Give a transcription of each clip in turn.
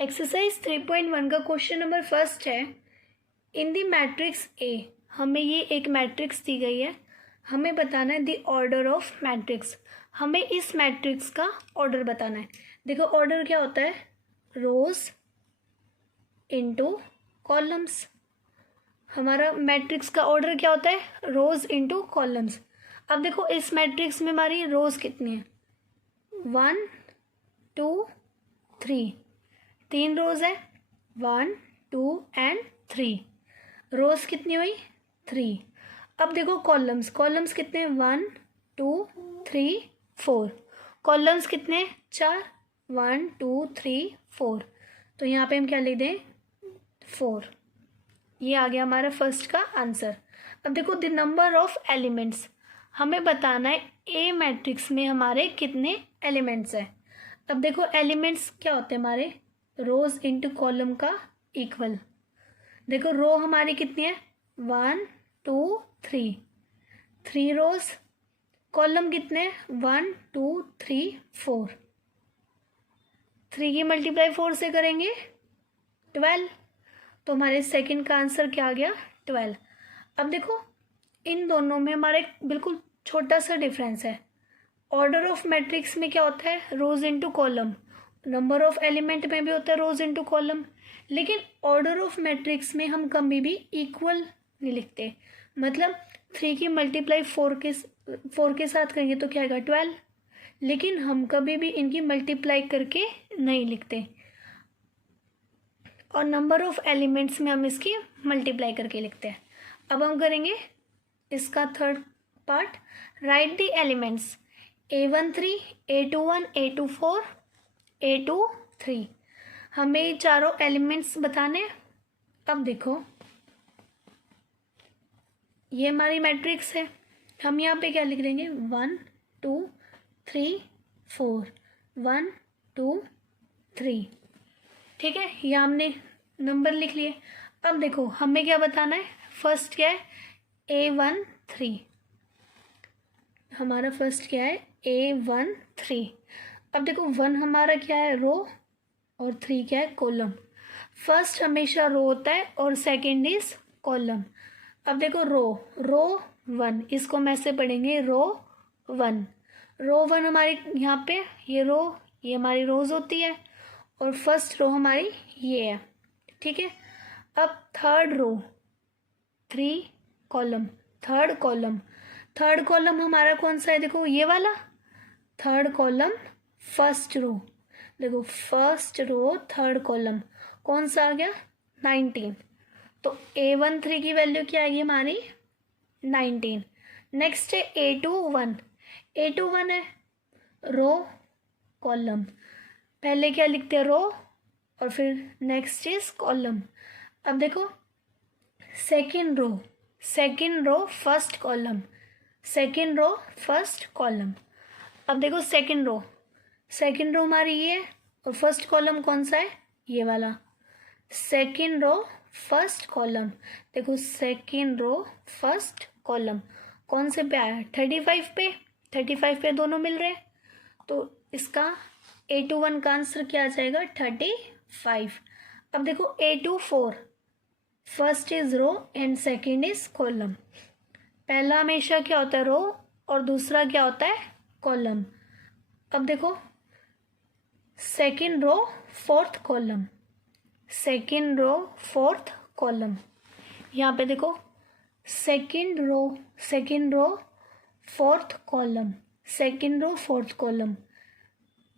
Exercise 3.1 का question number first है, इन the matrix A. हमें ये एक मैट्रिक्स दी गई है, हमें बताना है दी ऑर्डर ऑफ मैट्रिक्स। हमें इस मैट्रिक्स का ऑर्डर बताना है। देखो ऑर्डर क्या होता है, रोज इनटू कॉलम्स। हमारा मैट्रिक्स का ऑर्डर क्या होता है, रोज इनटू कॉलम्स। अब देखो इस मैट्रिक्स में हमारी रोज कितनी है, 1 2 3, 3 रोज है, 1 2 एंड 3। रोज कितनी हुई, 3। अब देखो कॉलम्स, कॉलम्स कितने, 1 2 3 4। कॉलम्स कितने, 4, 1 2 3 4। तो यहाँ पे हम क्या लिख दें, 4। ये आ गया हमारा फर्स्ट का आंसर। अब देखो द नंबर ऑफ एलिमेंट्स, हमें बताना है ए मैट्रिक्स में हमारे कितने एलिमेंट्स हैं। अब देखो एलिमेंट्स क्या होते हैं हमारे, रोज इनटू कॉलम का इक्वल। देखो रो हमारी कितनी है, 1 2 3, 3 रोज। कॉलम कितने, 1 2 3 4। 3 की मल्टीप्लाई 4 से करेंगे 12। तो हमारे सेकंड का आंसर क्या आ गया, 12। अब देखो इन दोनों में हमारा एक बिल्कुल छोटा सा डिफरेंस है। ऑर्डर ऑफ मैट्रिक्स में क्या होता है, रोज into column. Number of element में भी होता है रोज इनटू कॉलम। लेकिन ऑर्डर ऑफ मैट्रिक्स में हम कभी भी इक्वल नहीं लिखते। मतलब 3 की मल्टीप्लाई 4 के साथ करेंगे तो क्या आएगा, 12। लेकिन हम कभी भी इनकी मल्टीप्लाई करके नहीं लिखते, और नंबर ऑफ एलिमेंट्स में हम इसकी मल्टीप्लाई करके लिखते हैं। अब हम करेंगे इसका third part, right the elements A13 A21 A24 A23। हमें ये चारों एलिमेंट्स बताने हैं। अब देखो ये हमारी मैट्रिक्स है, हम यहाँ पे क्या लिख देंगे, 1 2 3 4, 1 2 3। ठीक है, ये हमने नंबर लिख लिए। अब देखो हमें क्या बताना है, फर्स्ट क्या है, A13। हमारा फर्स्ट क्या है, A13। अब देखो 1 हमारा क्या है, रो, और 3 क्या है, कॉलम। फर्स्ट हमेशा रो होता है और सेकंड इज कॉलम। अब देखो रो 1, इसको हम ऐसे पढ़ेंगे, रो 1। रो 1 हमारी यहाँ पे, ये रो, ये हमारी रोज होती है, और फर्स्ट रो हमारी ये है। ठीक है, अब third row, 3 column, third column. Third column हमारा कौन सा है, देखो ये वाला थर्ड कॉलम, फर्स्ट रो। देखो फर्स्ट रो थर्ड कॉलम कौन सा आ गया, 19। तो A13 की वैल्यू क्या आएगी हमारी, 19। नेक्स्ट है A21। A21 है रो कॉलम, पहले क्या लिखते हैं, रो, और फिर नेक्स्ट इज कॉलम। अब देखो second row first column, second row first column. अब देखो सेकेंड रो हमारी ये है, और फर्स्ट कॉलम कौन सा है, ये वाला। सेकेंड रो फर्स्ट कॉलम, देखो सेकेंड रो फर्स्ट कॉलम कौन से पे आया, 35 पे दोनों मिल रहे हैं। तो इसका A21 का आंसर क्या आ जाएगा, 35। अब देखो A24, first is row and second is column. पहला हमेशा क्या होता है, रो, और दूसरा क्या होता है, कॉलम। अब देखो second row fourth column, second row fourth column. यहाँ पे देखो second row fourth column, second row fourth column.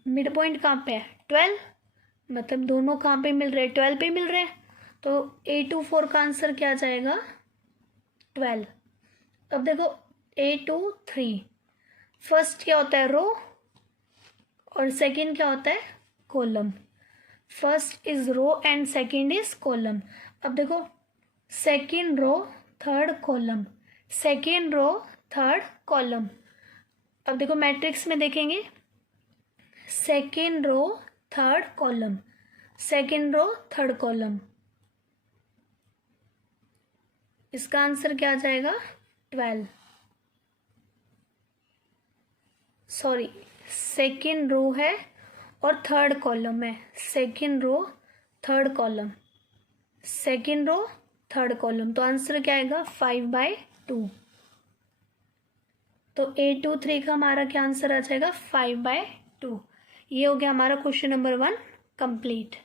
Mid point कहाँ पे है, 12। मतलब दोनों कहाँ पे मिल रहे हैं, 12 पे मिल रहे हैं। तो A24 का आंसर क्या आ जाएगा, 12। अब देखो A23, फर्स्ट क्या होता है, रो, और सेकंड क्या होता है, column. First is row and second is column. अब देखो second row third column, second row third column. अब देखो मैट्रिक्स में देखेंगे, second row third column, second row third column. इसका आंसर क्या आ जाएगा, 12। सॉरी, सेकेंड रो है और थर्ड कॉलम है, second row third column, second row third column, तो आंसर क्या आएगा 5/2। तो 823 का हमारा क्या आंसर आ जाएगा 5/2। ये हो गया हमारा question number 1 complete.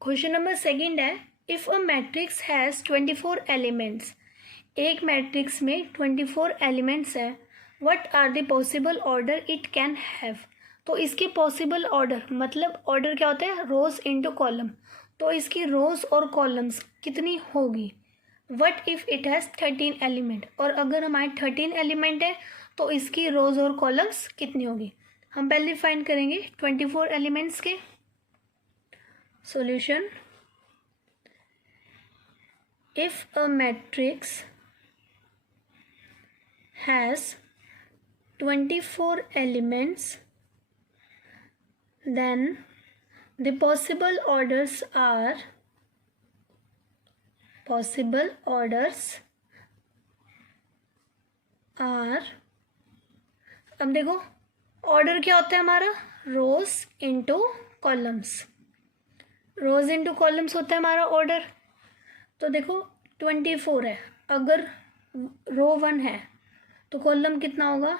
Question number second है, if a matrix has 24 elements, एक मैट्रिक्स में 24 एलिमेंट्स है, what are the possible order it can have. तो इसके पॉसिबल ऑर्डर मतलब ऑर्डर क्या होता है, रोज इनटू कॉलम, तो इसकी रोज और कॉलम्स कितनी होगी। What if it has 13 element, और अगर हमारे 13 एलिमेंट है तो इसकी रोज और कॉलम्स कितनी होगी। हम पहले फाइंड करेंगे 24 एलिमेंट्स के। Solution, if a matrix has 24 elements, then the possible orders are अब देखो ऑर्डर क्या होता है हमारा, रोज इंटू कॉलम्स, रोज इंटू कॉलम्स होता है हमारा ऑर्डर। तो देखो 24 है, अगर रो 1 है तो कॉलम कितना होगा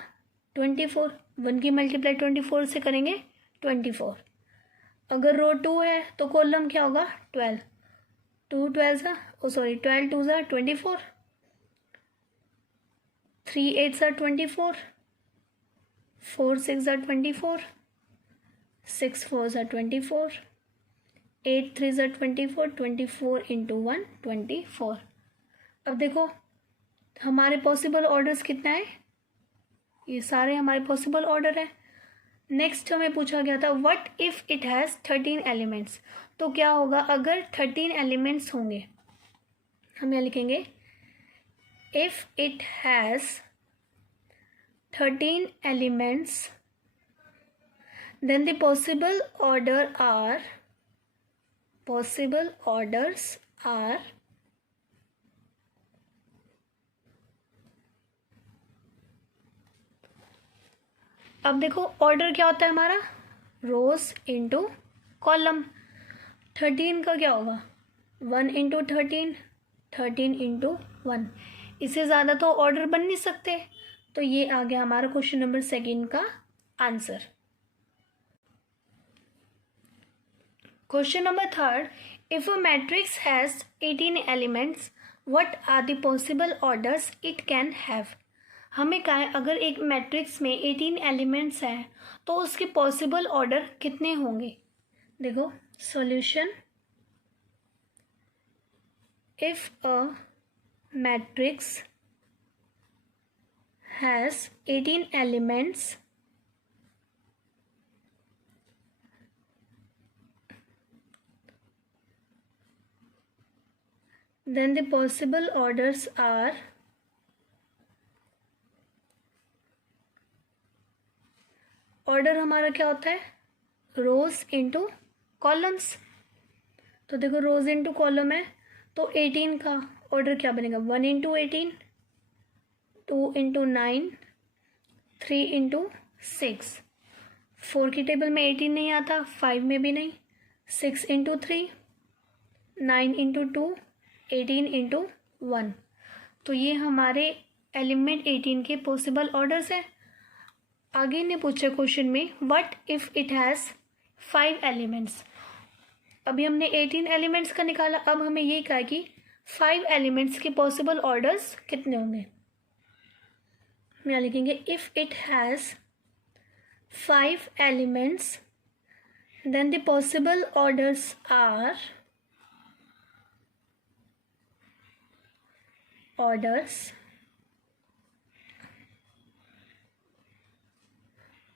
24, 1 की मल्टीप्लाई 24 से करेंगे 24। अगर रो 2 है तो कॉलम क्या होगा 12, 12 2 ज़ा 24, 3 8 ज़ा 24, 4 6 ज़ा 24, 6 4 ज़ा 24, 8 3 ज़ा 24, 24 इंटू 1 24। अब देखो हमारे पॉसिबल ऑर्डर्स कितना है, ये सारे हमारे पॉसिबल ऑर्डर है। नेक्स्ट हमें पूछा गया था what if it has 13 elements, तो क्या होगा अगर 13 एलिमेंट्स होंगे। हम यहाँ लिखेंगे if it has 13 elements then the possible orders are अब देखो ऑर्डर क्या होता है हमारा, रोज इंटू कॉलम। 13 का क्या होगा 1 इंटू 13, 13 इंटू 1, इससे ज़्यादा तो ऑर्डर बन नहीं सकते। तो ये आ गया हमारा क्वेश्चन नंबर सेकंड का answer. Question number third, if a matrix has 18 elements, what are the possible orders it can have. हमें कहा है अगर एक मैट्रिक्स में 18 एलिमेंट्स हैं तो उसके पॉसिबल ऑर्डर कितने होंगे। देखो solution, if a matrix has 18 elements then the possible orders are order हमारा क्या होता है रोज इंटू कॉलम्स। तो देखो रोज इंटू कॉलम है तो 18 का ऑर्डर क्या बनेगा 1 इंटू 18, 2 इंटू 9, 3 इंटू 6। 4 की टेबल में 18 नहीं आता, 5 में भी नहीं, 6 इंटू 3, 9 इंटू 2, 18 इंटू 1। तो ये हमारे एलिमेंट 18 के पॉसिबल ऑर्डर्स है। आगे ने पूछा क्वेश्चन में what if it has 5 elements. अभी हमने 18 एलिमेंट्स का निकाला, अब हमें ये कहा कि 5 एलिमेंट्स के पॉसिबल ऑर्डर्स कितने होंगे। हम यहाँ लिखेंगे if it has 5 elements then the possible orders are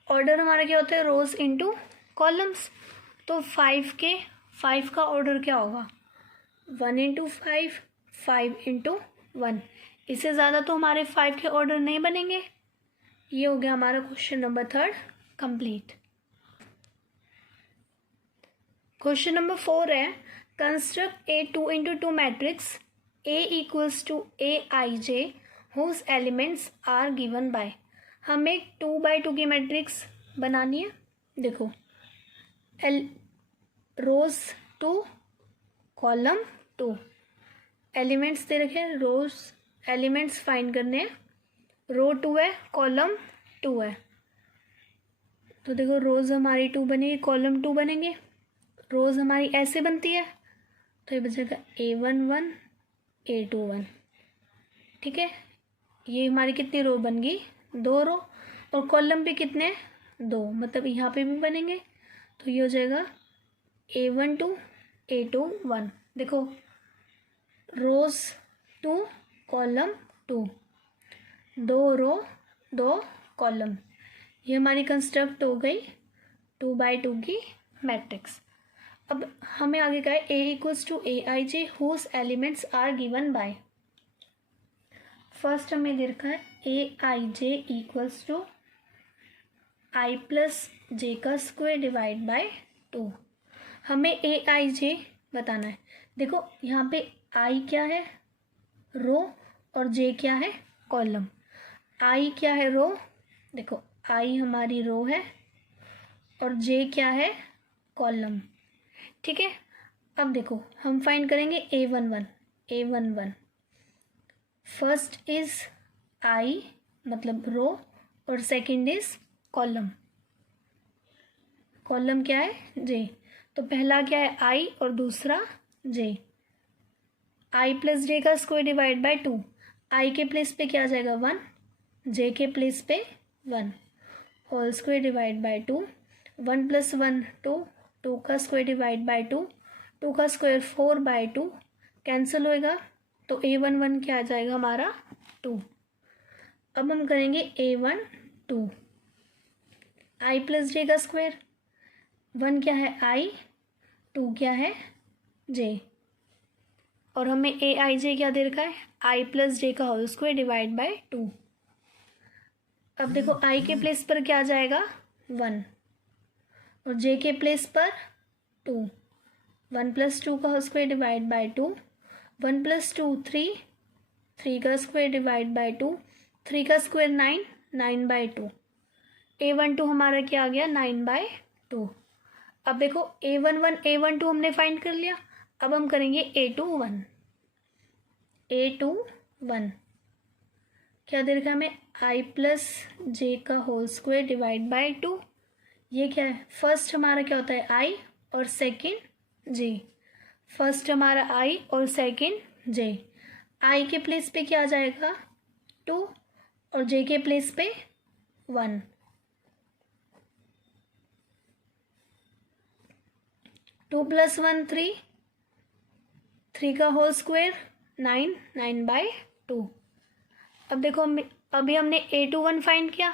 order हमारा क्या होता है रोज इंटू कॉलम्स। तो 5 का ऑर्डर क्या होगा 1 इंटू 5, 5 इंटू 1, इससे ज़्यादा तो हमारे 5 के ऑर्डर नहीं बनेंगे। ये हो गया हमारा question number third complete. Question number 4 है, construct a 2 into 2 matrix A equals to Aij whose elements are given by. हमें 2 बाई 2 की मैट्रिक्स बनानी है। देखो रोज 2 कॉलम 2। एलिमेंट्स दे रखे हैं, रोज एलिमेंट्स फाइंड करने हैं। रो 2 है, कॉलम 2 है, तो देखो रोज हमारी 2 बनेगी, कॉलम 2 बनेंगे। रोज हमारी ऐसे बनती है, तो ये बचेगा A11 A21। ठीक है, ये हमारी कितनी रो बन गई, 2 रो। और कॉलम भी कितने, 2, मतलब यहाँ पे भी बनेंगे, तो ये हो जाएगा A12 A21। देखो रोज 2 कॉलम 2, 2 रो 2 कॉलम, ये हमारी कंस्ट्रक्ट हो गई 2x2 की मैट्रिक्स। अब हमें आगे का है A = AIJ whose elements are given by. First हमें दे रखा है AIJ = I + J का स्क्वायर डिवाइड बाय 2। हमें AIJ बताना है। देखो यहाँ पे I क्या है, रो, और J क्या है, कॉलम। I क्या है, रो, देखो I हमारी रो है और J क्या है, कॉलम। ठीक है, अब देखो हम फाइंड करेंगे A11 फर्स्ट इज I मतलब रो और सेकंड इज कॉलम। कॉलम क्या है, J, तो पहला क्या है I और दूसरा J। I + J का स्क्वायर डिवाइड बाय 2। I के प्लेस पे क्या आ जाएगा 1, J के प्लेस पे 1, होल स्क्वायर डिवाइड बाय 2। 1 + 1 2, 2 का स्क्वायर डिवाइड बाय 2, 2 का स्क्वायर 4/2, कैंसिल होएगा, तो A11 क्या आ जाएगा हमारा 2। अब हम करेंगे A12, I + J का स्क्वायर, 1 क्या है I, 2 क्या है J, और हमें AIJ क्या दे रखा है, I + J का होल स्क्वायर डिवाइड बाय 2। अब देखो I के प्लेस पर क्या आ जाएगा 1 और J के प्लेस पर 2। 1 + 2 का होल स्क्वायर डिवाइड बाय 2, 1 + 2 3, 3 का स्क्वायर डिवाइड बाय 2, 3 का स्क्वायर 9, 9/2। A12 हमारा क्या आ गया 9/2। अब देखो A11 A12 हमने फाइंड कर लिया। अब हम करेंगे A21 क्या दे रखा है हमें, I + J का होल स्क्वायर डिवाइड बाय 2। ये क्या है, फर्स्ट हमारा क्या होता है I और सेकंड J। फर्स्ट हमारा I और सेकंड J। I के प्लेस पे क्या आ जाएगा 2 और J के प्लेस पे 1। 2 + 1 3, 3 का होल स्क्वायर 9, 9/2। अब देखो अभी हमने A21 फाइंड किया,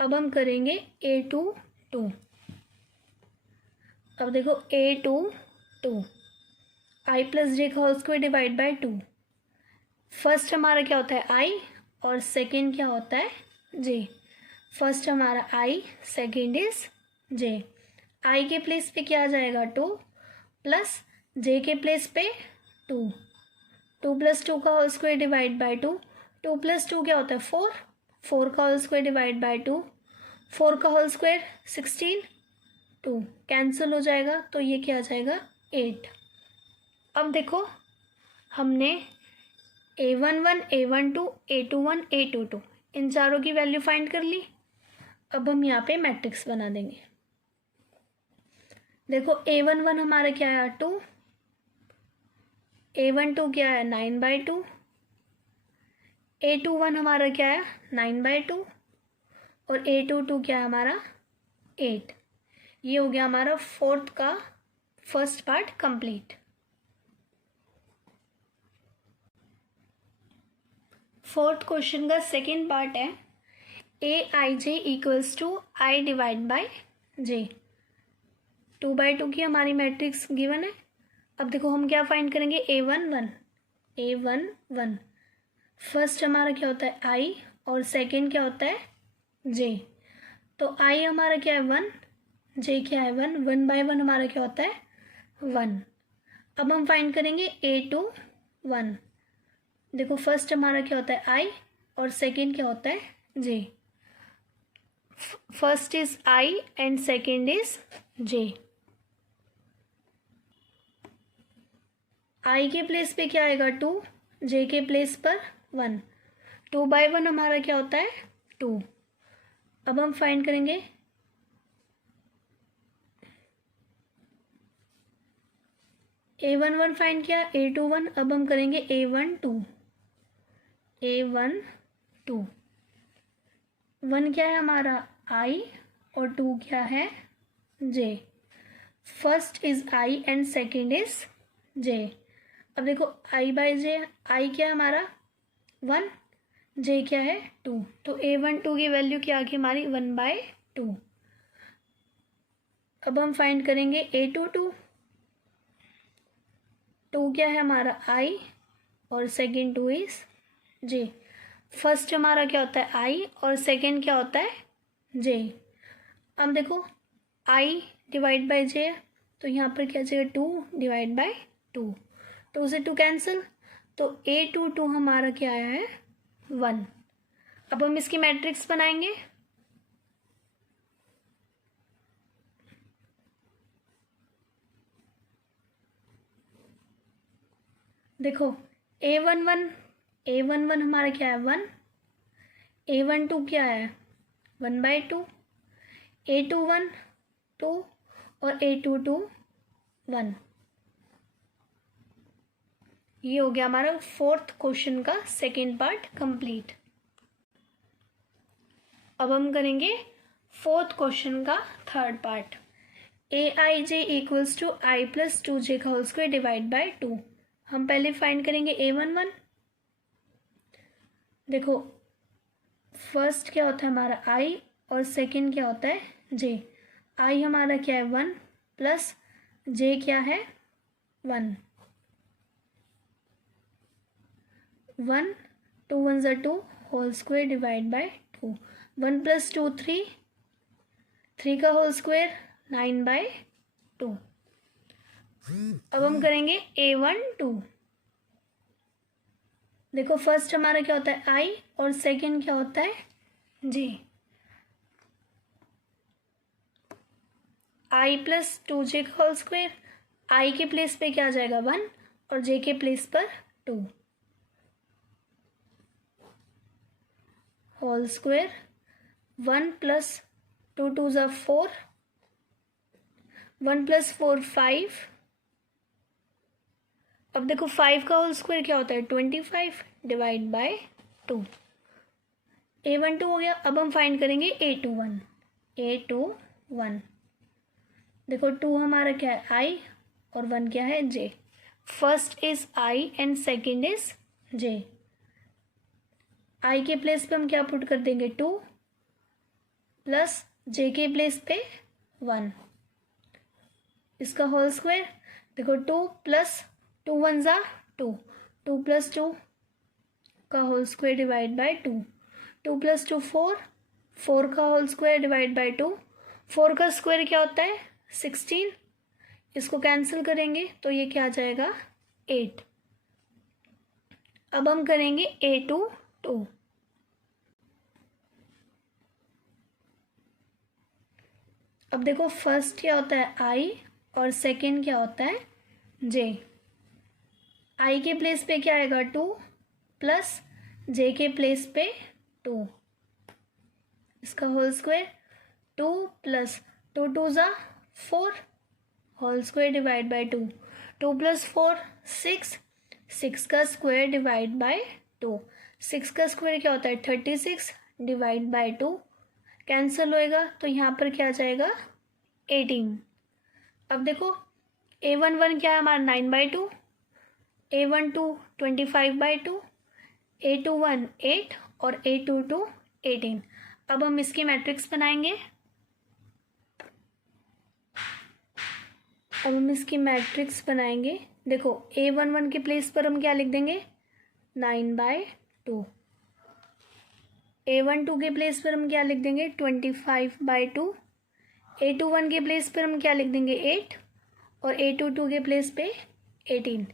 अब हम करेंगे A22। अब देखो A22 I + J का होल स्क्वायर डिवाइड बाय 2। फर्स्ट हमारा क्या होता है I और सेकंड क्या होता है J। फर्स्ट हमारा I, second is J। I के प्लेस पे क्या आ जाएगा 2 प्लस J के प्लेस पे 2। 2 + 2 का होल स्क्वायर डिवाइड बाय 2। 2 + 2 क्या होता है 4, 4 का होल स्क्वायर डिवाइड बाय 2, 4 का होल स्क्वायर 16, 2 कैंसिल हो जाएगा, तो ये क्या आ जाएगा 8। अब देखो हमने A11 A12 A21 A22 इन चारों की वैल्यू फाइंड कर ली। अब हम यहाँ पे मैट्रिक्स बना देंगे। देखो A11 हमारा क्या है 2, A12 क्या है 9/2, A21 हमारा क्या है 9/2 और A22 क्या है हमारा 8। ये हो गया हमारा फोर्थ का first part complete. Fourth question का सेकंड पार्ट है AIJ = I divide by J। 2/2 की हमारी मैट्रिक्स गिवन है। अब देखो हम क्या फाइंड करेंगे A11 फर्स्ट हमारा क्या होता है I और सेकंड क्या होता है J। तो I हमारा क्या है 1, J क्या है 1, 1/1 हमारा क्या होता है 1। अब हम फाइंड करेंगे A21। देखो फर्स्ट हमारा क्या होता है I और सेकंड क्या होता है J। First is I and second is J। आई के प्लेस पे क्या आएगा 2, जे के प्लेस पर 1, 2/1 हमारा क्या होता है 2। अब हम फाइंड करेंगे A11 फाइंड किया, A21, अब हम करेंगे A12। 1 क्या है हमारा I और 2 क्या है J। First is I and second is J। अब देखो I/J, I क्या है हमारा 1, J क्या है 2, तो A12 की वैल्यू क्या आ गई हमारी 1/2। अब हम फाइंड करेंगे A22। 2 क्या है हमारा I और सेकेंड 2 इज J। फर्स्ट हमारा क्या होता है I और सेकेंड क्या होता है J। अब देखो I डिवाइड बाई J, तो यहाँ पर क्या जाएगा 2 डिवाइड बाई 2, 2 से 2 कैंसिल, तो A22 हमारा क्या आया है 1। अब हम इसकी मैट्रिक्स बनाएंगे। देखो A11 हमारा क्या है 1, A12 क्या है 1/2, A21 2 और A22 1। ये हो गया हमारा फोर्थ क्वेश्चन का सेकेंड पार्ट कंप्लीट। अब हम करेंगे फोर्थ क्वेश्चन का third part. AIJ equals to I plus 2J का होल स्क्वायर डिवाइड बाई 2। हम पहले फाइंड करेंगे A11। देखो फर्स्ट क्या होता है हमारा I और सेकेंड क्या होता है J। I हमारा क्या है 1 प्लस J क्या है 1, 1 2 1 ज़ा 2 whole square divide by 2, 1 plus 2 3, 3 का होल स्क्वायर 9/2। अब हम करेंगे A12। देखो फर्स्ट हमारा क्या होता है I और सेकेंड क्या होता है J। I प्लस 2J का होल स्क्वायर, I के प्लेस पे क्या आ जाएगा 1 और J के प्लेस पर 2 होल स्क्वायर, 1 प्लस 2 2 ज़ा 4, 1 प्लस 4 5। अब देखो 5 का होल स्क्वायर क्या होता है 25 डिवाइड बाय 2। A12 हो गया। अब हम फाइंड करेंगे A21। देखो 2 हमारा क्या है I और 1 क्या है J। First is I and second is J। I के प्लेस पे हम क्या पुट कर देंगे 2 प्लस J के प्लेस पे 1, इसका होल स्क्वायर। देखो 2 प्लस 2 1 ज़ा 2, 2 प्लस 2 का whole square divide by 2, 2 plus 2 4, 4 का होल स्क्वायर डिवाइड बाई 2, 4 का स्क्वायर क्या होता है 16, इसको कैंसिल करेंगे तो ये क्या आ जाएगा 8। अब हम करेंगे A22। अब देखो फर्स्ट क्या होता है I और सेकेंड क्या होता है J। I के प्लेस पे क्या आएगा 2 प्लस J के प्लेस पे 2, इसका होल स्क्वायर, 2 प्लस 2 2 ज़ा 4 whole square divide by 2, 2 plus 4 6, 6 का स्क्वायर डिवाइड बाई 2, 6 का स्क्वायर क्या होता है 36 डिवाइड बाई 2, कैंसिल होएगा तो यहाँ पर क्या आ जाएगा 18। अब देखो A11 क्या है हमारा 9/2, A12 25/2, A21 8 और A22 18। अब हम इसकी मैट्रिक्स बनाएंगे। देखो A11 के प्लेस पर हम क्या लिख देंगे 9/2, A12 के प्लेस पर हम क्या लिख देंगे 25/2, A21 के प्लेस पर हम क्या लिख देंगे 8 और A22 के प्लेस पे 18।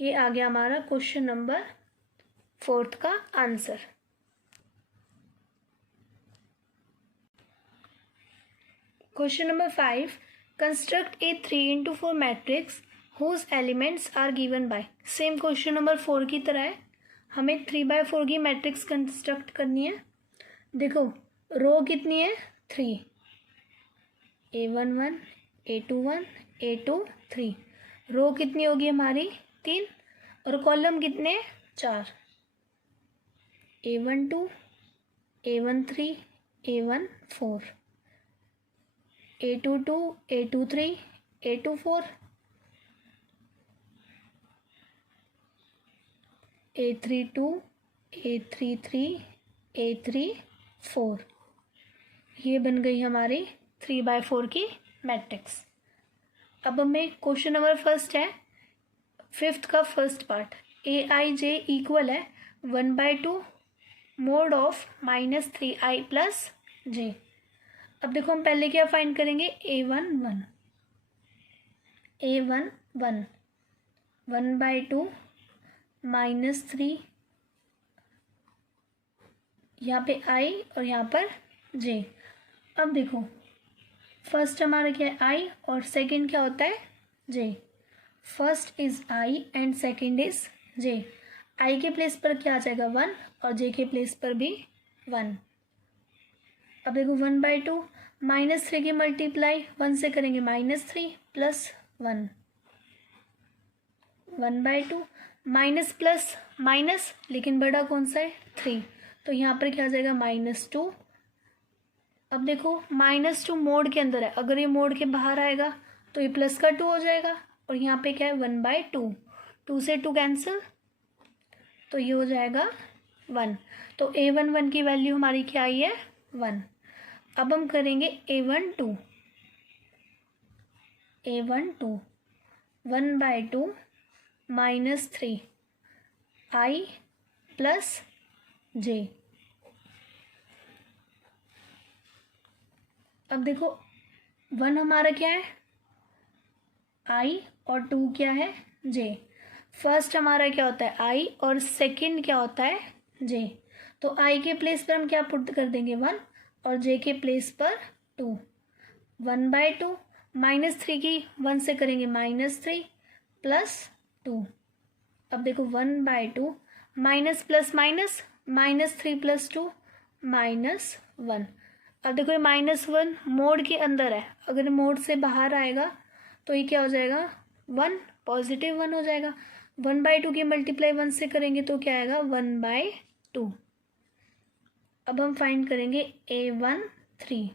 ये आ गया हमारा क्वेश्चन नंबर 4 का answer. Question number 5, construct a 3 into 4 matrix whose elements are given by, same question number 4 की तरह है, हमें 3/4 की मैट्रिक्स कंस्ट्रक्ट करनी है। देखो रो कितनी है 3, A11 A21 A2 3, रो कितनी होगी हमारी 3 और कॉलम कितने 4, A12 A13 A14 A22 A23 A24 A32 A33 A34, ये बन गई हमारी 3/4 की मैट्रिक्स। अब हमें क्वेश्चन नंबर फर्स्ट है 5th का फर्स्ट पार्ट, AIJ इक्वल है 1/2 mode of -3i plus j। अब देखो हम पहले क्या फाइंड करेंगे, A11 1/2 -3, यहाँ पे i और यहाँ पर j। अब देखो फर्स्ट हमारा क्या है i और सेकंड क्या होता है j। First is i and second is j। i के प्लेस पर क्या आ जाएगा 1 और j के प्लेस पर भी 1। अब देखो 1/2 -3 की मल्टीप्लाई 1 से करेंगे -3 प्लस 1, 1/2 माइनस प्लस माइनस, लेकिन बड़ा कौन सा है 3, तो यहाँ पर क्या आ जाएगा -2। अब देखो -2 मोड के अंदर है, अगर ये मोड के बाहर आएगा तो ये प्लस का 2 हो जाएगा और यहाँ पे क्या है 1/2, 2 से 2 कैंसिल, तो ये हो जाएगा 1। तो A11 की वैल्यू हमारी क्या आई है 1। अब हम करेंगे A12 1/2 -3 i प्लस j। अब देखो 1 हमारा क्या है i और 2 क्या है j। फर्स्ट हमारा क्या होता है i और सेकंड क्या होता है j, तो i के प्लेस पर हम क्या पुट कर देंगे 1 और j के प्लेस पर 2। 1/2 -3 की 1 से करेंगे -3 प्लस 2। अब देखो 1/2 माइनस प्लस माइनस -3 प्लस 2 -1। अब देखो ये -1 मोड के अंदर है, अगर मोड से बाहर आएगा तो ये क्या हो जाएगा 1, पॉजिटिव 1 हो जाएगा। 1/2 की मल्टीप्लाई 1 से करेंगे तो क्या आएगा 1/2। अब हम फाइंड करेंगे A13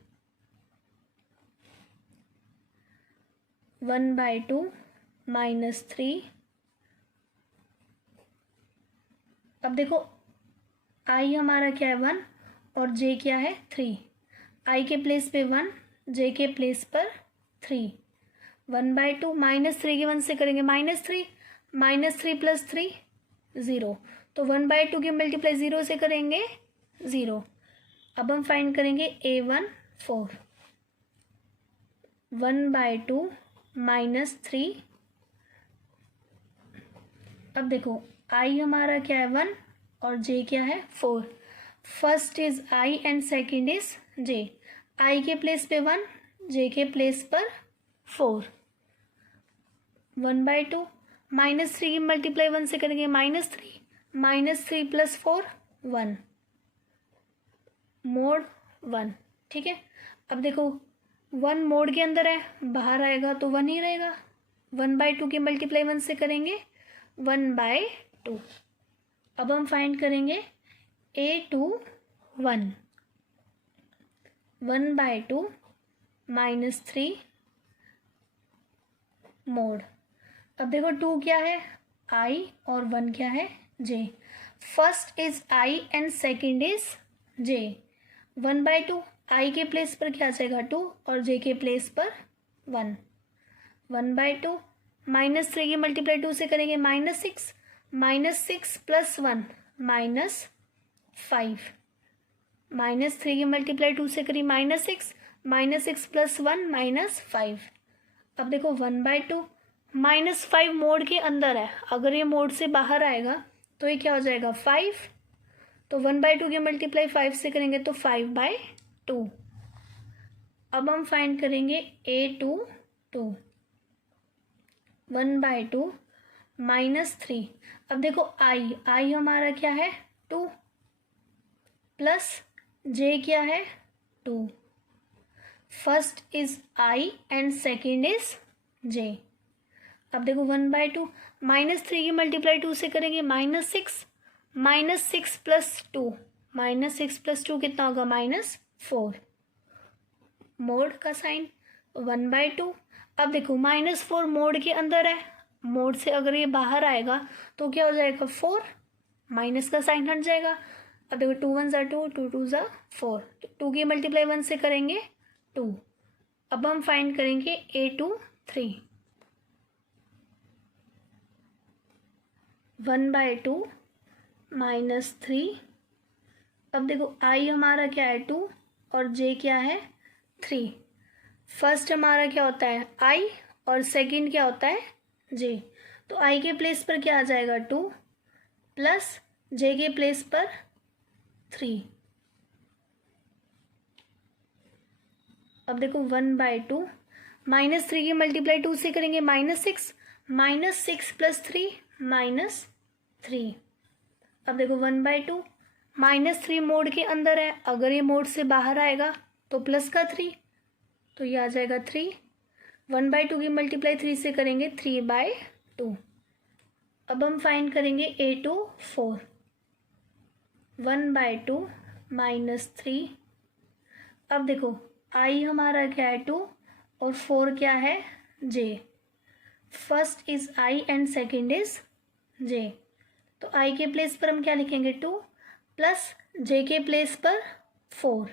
1/2 -3। अब देखो i हमारा क्या है 1 और j क्या है 3, i के प्लेस पे 1 j के प्लेस पर 3। 1/2 -3 की 1 से करेंगे -3 प्लस 3 0, तो 1/2 की मल्टीप्लाई 0 से करेंगे 0। अब हम फाइंड करेंगे A14 1/2 -3। अब देखो i हमारा क्या है 1 और j क्या है 4। First is i and second is j। i के प्लेस पे 1 j के प्लेस पर 4। 1/2 -3 की मल्टीप्लाई 1 से करेंगे -3 प्लस 4 1 मोड 1। ठीक है, अब देखो 1 मोड के अंदर है, बाहर आएगा तो 1 ही रहेगा। 1/2 की मल्टीप्लाई 1 से करेंगे 1/2। अब हम फाइंड करेंगे A21 1/2 -3 मोड। अब देखो 2 क्या है i और 1 क्या है j। First is i and second is j। 1/2 i के प्लेस पर क्या आ जाएगा 2 और j के प्लेस पर 1। 1/2 -3 की मल्टीप्लाई 2 से करेंगे -6 प्लस 1 -5। -3 की मल्टीप्लाई 2 से करी -6 प्लस 1 -5। अब देखो 1/2 -5 मोड के अंदर है, अगर ये मोड से बाहर आएगा तो ये क्या हो जाएगा 5, तो 1/2 की मल्टीप्लाई 5 से करेंगे तो 5/2। अब हम फाइंड करेंगे A22 1/2 -3। अब देखो आई हमारा क्या है 2 प्लस जे क्या है 2। First is I and second is J. अब देखो 1/2 -3 की मल्टीप्लाई 2 से करेंगे -6 -6 + 2 -6 + 2 कितना होगा -4। मोड का साइन 1/2। अब देखो -4 मोड के अंदर है, मोड से अगर ये बाहर आएगा तो क्या हो जाएगा 4, माइनस का साइन हट जाएगा। अब देखो 2 1 ज़ा 2 2 2 ज़ा 4, तो 2 की मल्टीप्लाई 1 से करेंगे 2। अब हम फाइंड करेंगे A2 3। 1/2 -3। अब देखो आई हमारा क्या है 2 और जे क्या है 3। फर्स्ट हमारा क्या होता है आई और सेकंड क्या होता है जे। तो आई के प्लेस पर क्या आ जाएगा 2 प्लस जे के प्लेस पर 3। अब देखो 1/2 -3 की मल्टीप्लाई 2 से करेंगे -6 -6 + 3 -3। अब देखो 1/2 -3 मोड के अंदर है, अगर ये मोड से बाहर आएगा तो प्लस का 3, तो ये आ जाएगा 3। 1/2 की मल्टीप्लाई 3 से करेंगे 3/2। अब हम फाइंड करेंगे A2 4। 1/2 -3। अब देखो आई हमारा क्या है 2 और 4 क्या है J. First is I and second is J. तो आई के प्लेस पर हम क्या लिखेंगे 2 प्लस जे के प्लेस पर 4।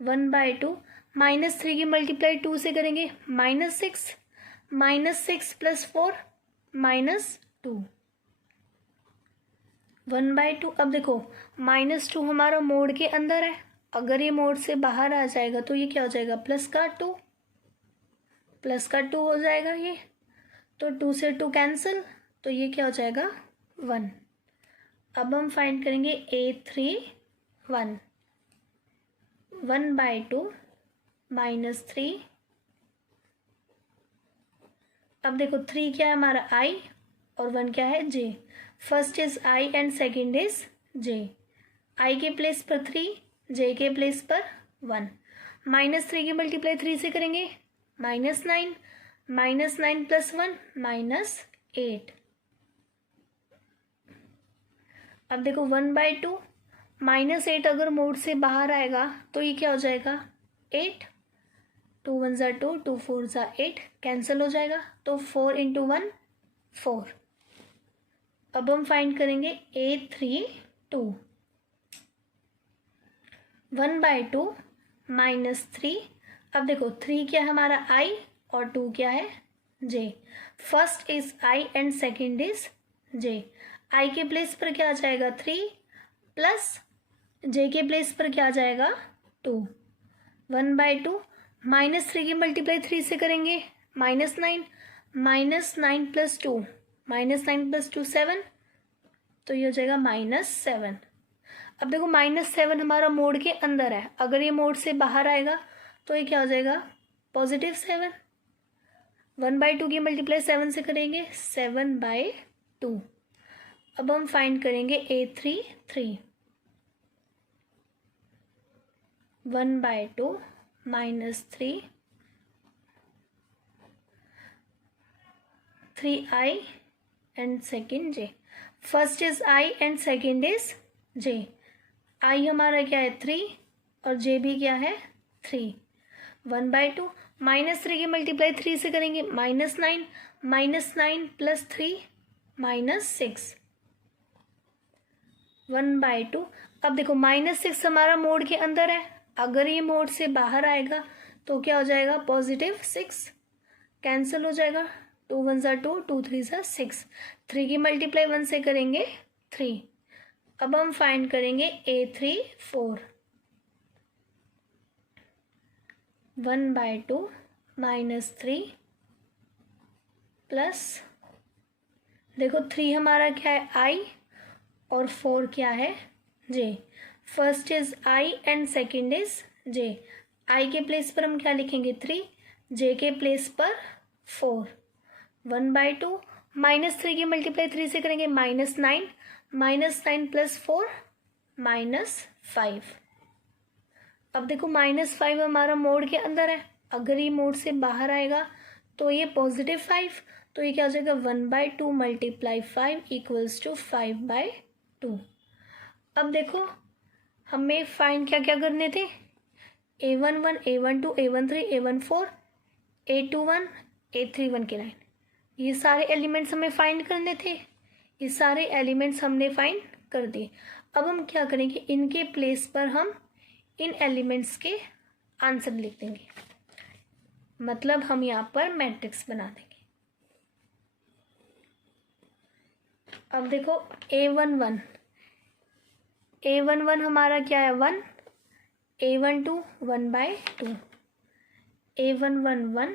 1/2 -3 की मल्टीप्लाई 2 से करेंगे -6 -6 + 4 -2। 1/2। अब देखो -2 हमारा मोड के अंदर है, अगर ये मोड से बाहर आ जाएगा तो ये क्या हो जाएगा प्लस का 2 हो जाएगा ये। तो 2 से 2 कैंसिल, तो ये क्या हो जाएगा 1। अब हम फाइंड करेंगे A3 1। 1/2 -3। अब देखो 3 क्या है हमारा आई और 1 क्या है J. First is I and second is J. I के प्लेस पर 3, जे के प्लेस पर 1। -3 की मल्टीप्लाई 3 से करेंगे -9 -9 + 1 -8। अब देखो 1/2 -8 अगर मोड से बाहर आएगा तो ये क्या हो जाएगा 8। 2 1 ज़ा 2 2 4 ज़ा 8 कैंसिल हो जाएगा, तो 4 × 1 4। अब हम फाइंड करेंगे A3 2। 1/2 -3। अब देखो 3 क्या है हमारा आई और 2 क्या है J. First is I and second is J. I के प्लेस पर क्या आ जाएगा 3 प्लस जे के प्लेस पर क्या आ जाएगा 2। 1/2 -3 की मल्टीप्लाई 3 से करेंगे -9 -9 + 2 -9 + 2 7, तो ये हो जाएगा -7। अब देखो -7 हमारा मोड के अंदर है, अगर ये मोड से बाहर आएगा तो ये क्या हो जाएगा +7। 1/2 की मल्टीप्लाई 7 से करेंगे 7/2। अब हम फाइंड करेंगे A3 3। 1/2 -3 3i and second J. First is I and second is J. I हमारा क्या है 3 और जे भी क्या है 3। 1/2 -3 की मल्टीप्लाई 3 से करेंगे -9 -9 + 3 -6। 1/2। अब देखो -6 हमारा मोड के अंदर है, अगर ये मोड से बाहर आएगा तो क्या हो जाएगा +6 कैंसिल हो जाएगा। 2 1 ज़ा 2 2 3 ज़ा 6। 3 की मल्टीप्लाई 1 से करेंगे 3। अब हम फाइंड करेंगे A3 4। 1/2 -3 प्लस देखो 3 हमारा क्या है आई और 4 क्या है J. First is I and second is J. I के प्लेस पर हम क्या लिखेंगे 3, जे के प्लेस पर 4। 1/2, -3 की मल्टीप्लाई 3 से करेंगे -9, -9 + 4 -5। अब देखो -5 हमारा मोड के अंदर है, अगर ये मोड से बाहर आएगा तो ये +5, तो ये क्या हो जाएगा 1/2 × 5 = 5/2। अब देखो हमें फाइंड क्या क्या करने थे, A11, A12, A13, A14, A21, A31 के लाइन, ये सारे एलिमेंट्स हमें फाइंड करने थे। ये सारे एलिमेंट्स हमने फाइंड कर दिए। अब हम क्या करेंगे, इनके प्लेस पर हम इन एलिमेंट्स के आंसर लिख देंगे, मतलब हम यहाँ पर मैट्रिक्स बना देंगे। अब देखो A11 हमारा क्या है 1, A12 1/2, A11 1,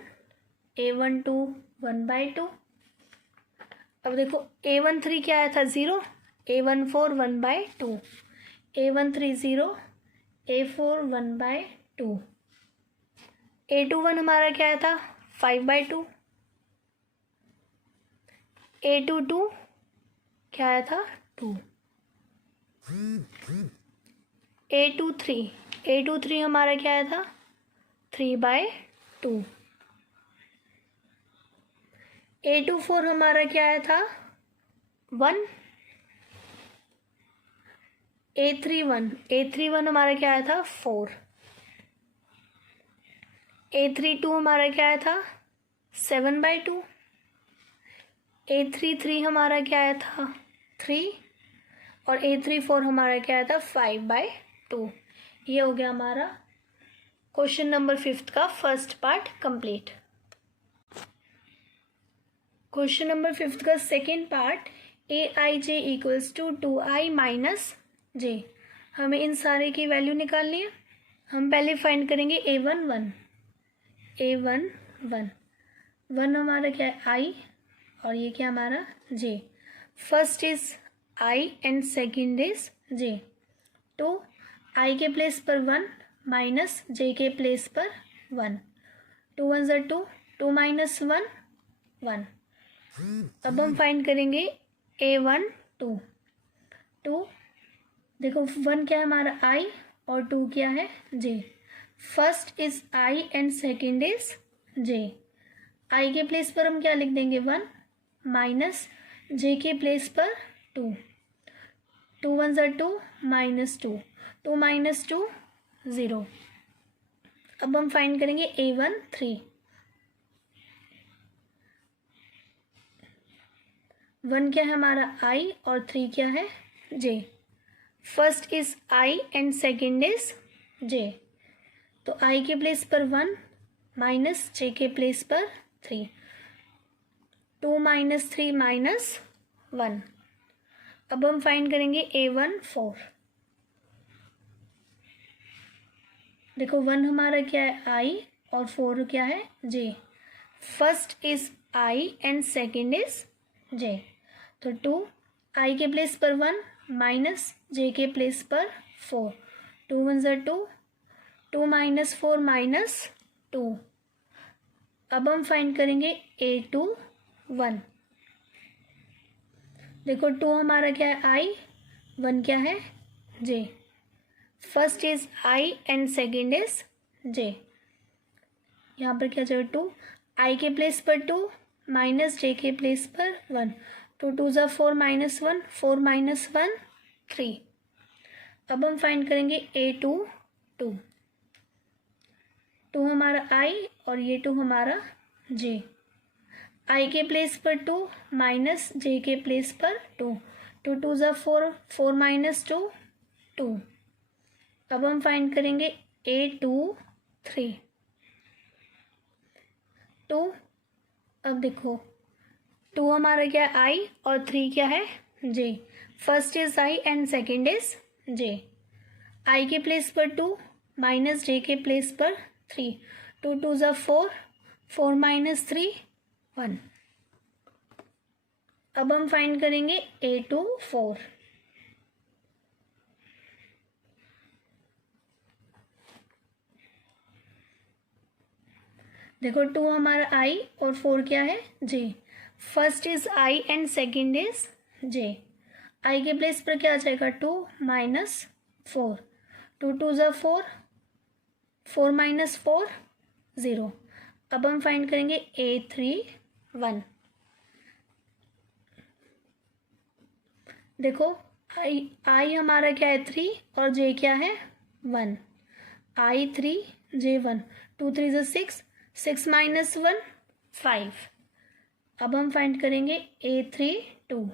A12 1/2। अब देखो A13 क्या आया था 0, A14 1/2, A13 0, A4 1/2, A21 हमारा क्या आया था 5/2, A22 क्या आया था 2, A23 हमारा क्या आया था 3/2, A24 हमारा क्या आया था 1, A31 हमारा क्या आया था 4, A32 हमारा क्या आया था 7/2, A33 हमारा क्या आया था 3, और A34 हमारा क्या आया था 5/2। ये हो गया हमारा क्वेश्चन नंबर 5 का first part complete. Question number 5 का second part, Aij = 2i - j। हमें इन सारे की वैल्यू निकालनी है। हम पहले फाइंड करेंगे A11 1 हमारा क्या है i, और ये क्या हमारा j। First is i and second is j। तो i के प्लेस पर 1 माइनस j के प्लेस पर 1, 2 1 ज़ा 2, 2 - 1 1। अब हम फाइंड करेंगे A12 2, देखो 1 क्या है हमारा i और 2 क्या है j। First is i and second is j। i के प्लेस पर हम क्या लिख देंगे 1 माइनस j के प्लेस पर 2, 2 1 ज़ा 2 -2, 2 - 2 0। अब हम फाइंड करेंगे A13 1 क्या है हमारा i और 3 क्या है j। First is i and second is j। तो i के प्लेस पर 1 माइनस j के प्लेस पर 3, 2 - 3 -1। अब हम फाइंड करेंगे A14। देखो 1 हमारा क्या है i और 4 क्या है j। First is i and second is j। तो 2 i के प्लेस पर 1 माइनस j के प्लेस पर 4, 2 1 ज़ा 2, 2 - 4 -2। अब हम फाइंड करेंगे A21। देखो 2 हमारा क्या है i, 1 क्या है j। First is i and second is j। यहाँ पर क्या जाएगा 2 i के प्लेस पर 2 माइनस j के प्लेस पर 1, 2 2 ज़ा 4 -1, 4 -1 3। अब हम फाइंड करेंगे A22 2 हमारा i और ये 2 हमारा j। i के प्लेस पर 2 माइनस j के प्लेस पर 2, 2 2 ज़ा 4, 4 -2 2। अब हम फाइंड करेंगे A23 2। अब देखो 2 हमारा क्या है i और 3 क्या है j। First is i and second is j। i के प्लेस पर 2 माइनस j के प्लेस पर 3, 2 2 ज़ा 4, 4 -3 1। अब हम फाइंड करेंगे A24। देखो 2 हमारा i और 4 क्या है j। First is I and second is J. I के प्लेस पर क्या आ जाएगा 2 माइनस 4, 2 2 ज़ा 4, 4 माइनस 4 0। अब हम फाइंड करेंगे A3 1। देखो आई हमारा क्या है 3 और जे क्या है 1। I3 J1, 2 3 ज़ा 6, 6 माइनस 1 5। अब हम फाइंड करेंगे A3 2।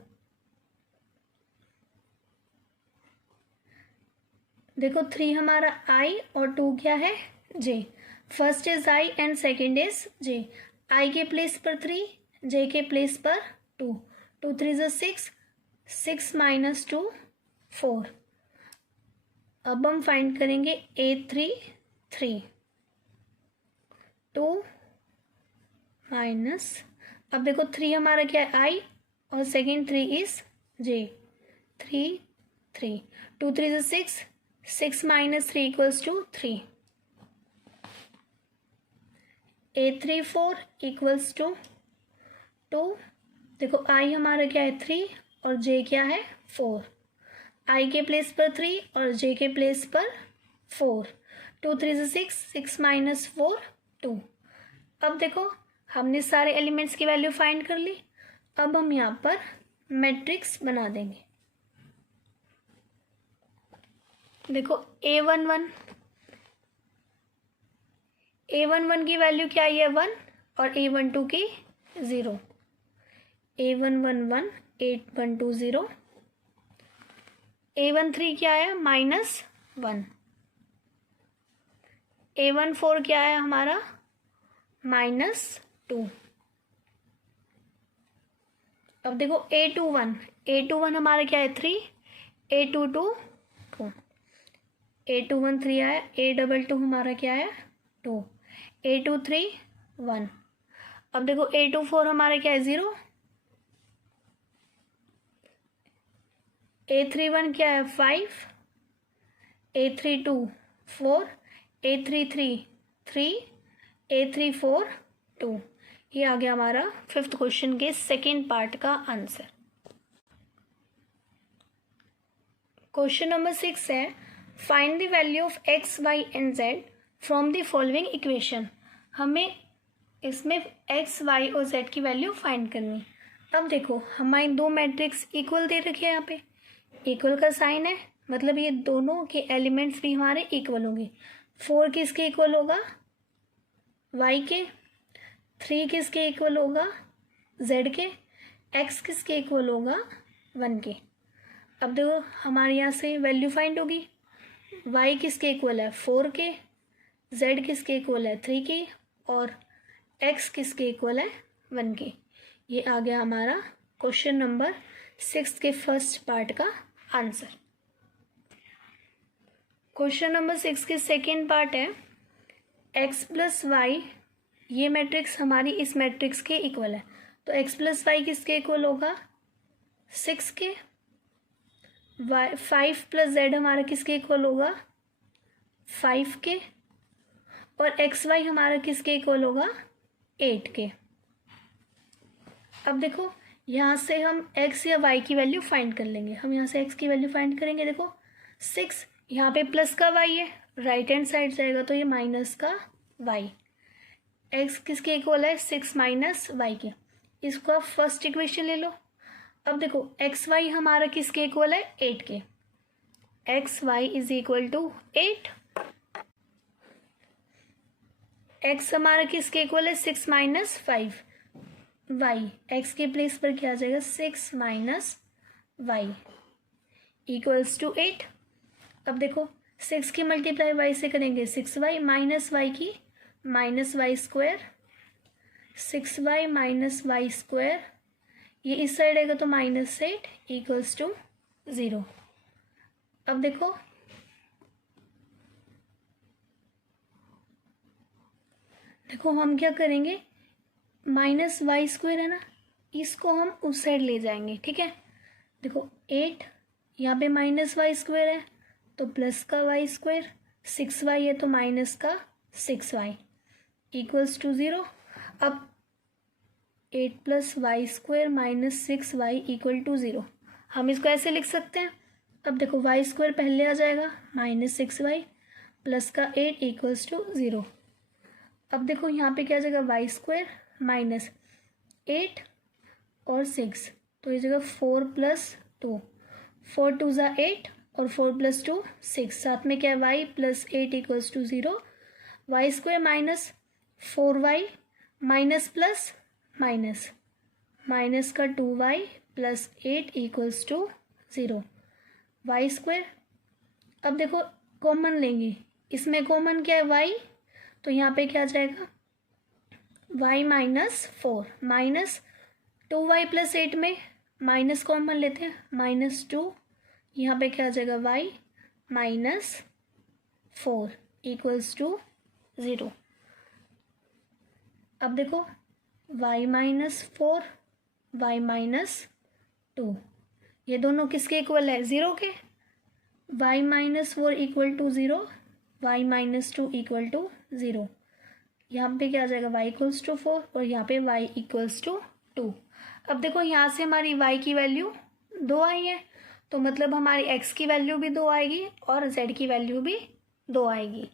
देखो 3 हमारा I और 2 क्या है J। First is I and second is J। I के प्लेस पर 3, J के प्लेस पर 2, 2 3 ज़ा 6, 6 माइनस 2 4। अब हम फाइंड करेंगे A3 3, 2 माइनस, अब देखो 3 हमारा क्या है I और सेकेंड 3 इज J, 3 3, 2 3 ज़ा 6, 6 minus 3 equals to 3। A3 4 equals to 2। देखो I हमारा क्या है 3 और J क्या है 4। I के प्लेस पर 3 और J के प्लेस पर 4, 2 3 ज़ा 6, 6 माइनस 4 2। अब देखो हमने सारे एलिमेंट्स की वैल्यू फाइंड कर ली। अब हम यहाँ पर मैट्रिक्स बना देंगे। देखो A11 की वैल्यू क्या है 1 और A12 की 0। A11 1, A12 0। A13 क्या है -1। A14 क्या है हमारा -2। अब देखो A21 हमारा क्या है 3, A22 2, A21 3 आया, A22 हमारा क्या है 2, A23 1। अब देखो A24 हमारा क्या है 0, A31 क्या है 5, A32 4, A33 3, A34 2। ये आ गया हमारा 5th क्वेश्चन के सेकेंड पार्ट का आंसर। क्वेश्चन नंबर 6 है find the value of x, y and z from the following equation. हमें इसमें x, y और z की वैल्यू फाइंड करनी। अब देखो हमारी दो मैट्रिक्स इक्वल दे रखे हैं, यहाँ पे इक्वल का साइन है, मतलब ये दोनों के एलिमेंट्स भी हमारे इक्वल होंगे। 4 किसके इक्वल होगा y के, 3 किसके इक्वल होगा z के, x किसके इक्वल होगा 1 के। अब देखो हमारे यहाँ से वैल्यू फाइंड होगी। y किसके इक्वल है 4 के, z किसके इक्वल है 3 के और x किसके इक्वल है 1 के। ये आ गया हमारा क्वेश्चन नंबर 6 के फर्स्ट पार्ट का आंसर। क्वेश्चन नंबर 6 के सेकेंड पार्ट है x प्लस वाई, ये मैट्रिक्स हमारी इस मैट्रिक्स के इक्वल है, तो x प्लस वाई किसके इक्वल होगा 6 के। 5 प्लस जेड हमारा किसके इक्वल होगा 5 के और एक्स वाई हमारा किसके इक्वल होगा 8 के। अब देखो यहाँ से हम x या y की वैल्यू फाइंड कर लेंगे। हम यहाँ से x की वैल्यू फाइंड करेंगे। देखो 6 यहाँ पे प्लस का y है, राइट हैंड साइड जाएगा तो ये माइनस का y। x किसके इक्वल है 6 माइनस y के। इसको आप फर्स्ट इक्वेशन ले लो। अब देखो एक्स वाई हमारा किसके इक्वल है 8 के। X Y is equal to 8। X हमारा किसके इक्वल है 6 माइनस 5। वाई एक्स के प्लेस पर क्या आ जाएगा 6 माइनस वाई इक्वल्स टू 8। अब देखो 6 की मल्टीप्लाई वाई से करेंगे 6y माइनस वाई की minus Y square, 6y minus Y square, ये इस साइड आएगा तो -8 इक्वल्स टू 0। अब देखो हम क्या करेंगे माइनस वाई स्क्वायर है ना, इसको हम उस साइड ले जाएंगे। ठीक है, देखो 8 यहाँ पे माइनस वाई स्क्वायर है तो प्लस का वाई स्क्वायर, 6y है तो माइनस का 6y इक्वल्स टू 0। अब 8+y² minus 6y equal to 0। हम इसको ऐसे लिख सकते हैं। अब देखो y² पहले आ जाएगा, -6y प्लस का 8 इक्वल्स टू 0। अब देखो यहाँ पे क्या आ जाएगा, y² माइनस 8 और 6, तो ये जगह 4 + 2, 4 2 ज़ा 8 और 4 + 2 6, साथ में क्या है y plus 8 equals to 0। y² minus 4y minus plus minus, minus का 2y plus 8 equals to 0। y², अब देखो कॉमन लेंगे, इसमें कॉमन क्या है y, तो यहाँ पे क्या आ जाएगा y minus 4 minus 2y plus 8 में माइनस कॉमन लेते हैं, -2, यहाँ पे क्या आ जाएगा y माइनस 4 इक्वल्स टू 0। अब देखो y माइनस 4 y माइनस 2, ये दोनों किसके इक्वल है, 0 के। y minus 4 equal to 0, y minus 2 equal to 0। यहाँ पे क्या आ जाएगा y इक्वल्स टू 4 और यहाँ पे y इक्वल्स टू 2। अब देखो यहाँ से हमारी y की वैल्यू 2 आई है, तो मतलब हमारी x की वैल्यू भी 2 आएगी और z की वैल्यू भी 2 आएगी।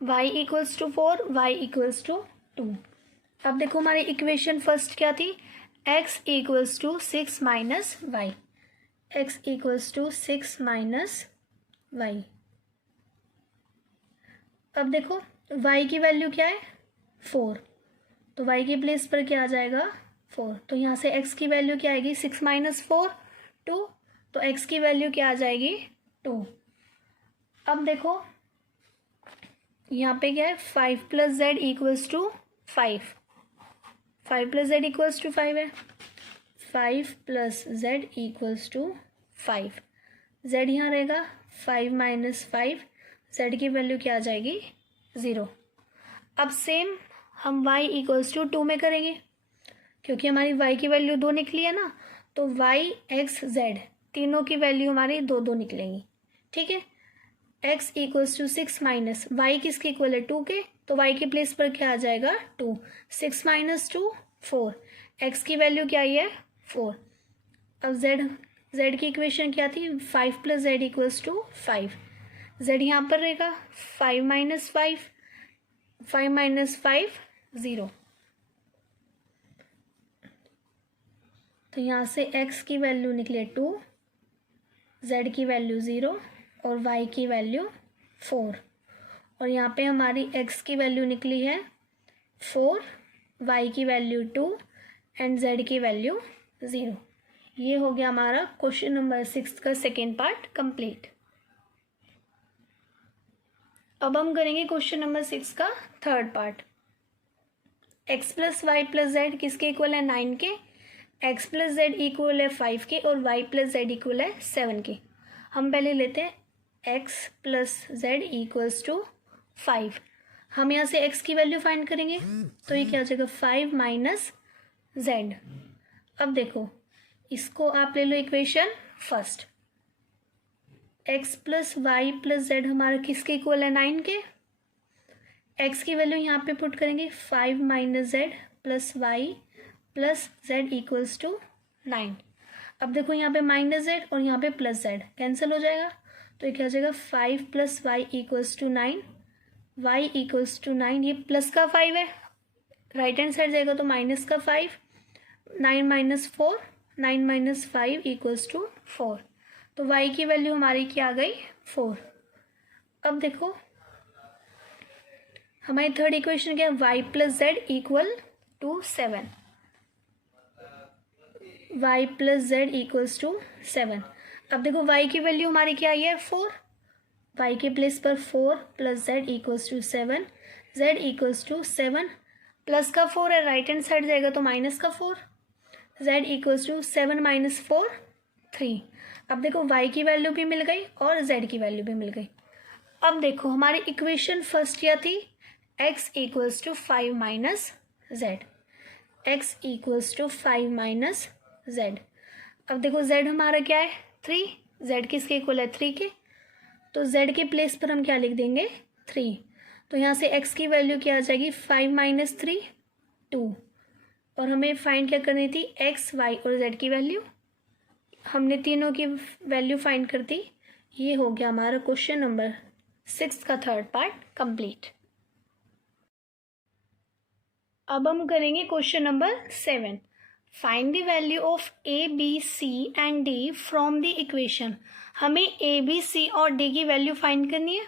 y equals to 4, y equals to 2। अब देखो हमारी इक्वेशन फर्स्ट क्या थी, x equals to 6 minus Y, x equals to 6 minus Y. अब देखो y की वैल्यू क्या है 4, तो y की प्लेस पर क्या आ जाएगा 4, तो यहाँ से x की वैल्यू क्या आएगी 6 माइनस 4 2, तो x की वैल्यू क्या आ जाएगी 2। अब देखो यहाँ पे क्या है 5 + z equals to 5, 5 + z equals to 5 है, 5 + z इक्वल्स टू 5, z यहाँ रहेगा 5 माइनस 5, z की वैल्यू क्या आ जाएगी 0। अब सेम हम y इक्वल्स टू 2 में करेंगे, क्योंकि हमारी y की वैल्यू 2 निकली है ना, तो y x z तीनों की वैल्यू हमारी 2 2 निकलेंगी, ठीक है। x equals to 6 minus y किसके इक्वल है 2 के, तो y के प्लेस पर क्या आ जाएगा 2, 6 माइनस 2 4, x की वैल्यू क्या आई है 4। अब z की इक्वेशन क्या थी 5 + z इक्वल्स टू 5, z यहाँ पर रहेगा 5 माइनस 5, 5 माइनस 5 0, तो यहाँ से x की वैल्यू निकले 2, z की वैल्यू 0 और y की वैल्यू 4, और यहाँ पे हमारी x की वैल्यू निकली है 4, y की वैल्यू 2 एंड z की वैल्यू 0। ये हो गया हमारा क्वेश्चन नंबर 6 का सेकेंड पार्ट कंप्लीट। अब हम करेंगे क्वेश्चन नंबर 6 का third part. x + y + z किसके इक्वल है 9 के, x + z इक्वल है 5 के और y + z इक्वल है 7 के। हम पहले लेते हैं x + z इक्वल्स टू 5, हम यहाँ से x की वैल्यू फाइंड करेंगे, तो ये क्या हो जाएगा 5 माइनस z। अब देखो इसको आप ले लो equation first, x + y + z हमारा किसके इक्वल है 9 के, x की वैल्यू यहाँ पे पुट करेंगे 5 minus z plus Y plus z equals to 9। अब देखो यहाँ पे -z और यहाँ पे +z कैंसिल हो जाएगा, तो ये क्या हो जाएगा 5 + y equals to 9, y equals to 9, ये प्लस का 5 है, राइट हैंड साइड जाएगा तो माइनस का 5, 9 माइनस 4, 9 माइनस 5 इक्वल्स टू 4, तो y की वैल्यू हमारी क्या आ गई 4। अब देखो हमारी थर्ड इक्वेशन क्या है y + z equal to 7, y + z equals to 7। अब देखो y की वैल्यू हमारी क्या आई है 4, y के प्लेस पर 4 + z equals to 7, z equals to 7, plus का 4 है राइट हैंड साइड जाएगा तो माइनस का 4, z इक्वल्स टू 7 माइनस 4 3। अब देखो y की वैल्यू भी मिल गई और z की वैल्यू भी मिल गई। अब देखो हमारी इक्वेशन फर्स्ट क्या थी, x equals to 5 minus z, x equals to 5 minus z। अब देखो z हमारा क्या है 3, z किसके इक्वल है 3 के, तो z के प्लेस पर हम क्या लिख देंगे 3, तो यहाँ से x की वैल्यू क्या आ जाएगी 5 माइनस 3, 2। और हमें फाइंड क्या करनी थी, एक्स वाई और जेड की वैल्यू। हमने तीनों की वैल्यू फाइंड कर दी। ये हो गया हमारा क्वेश्चन नंबर 6 का थर्ड पार्ट कंप्लीट। अब हम करेंगे question number 7। Find the value of A B C and D from the equation. हमें ए बी सी और डी की वैल्यू फाइंड करनी है।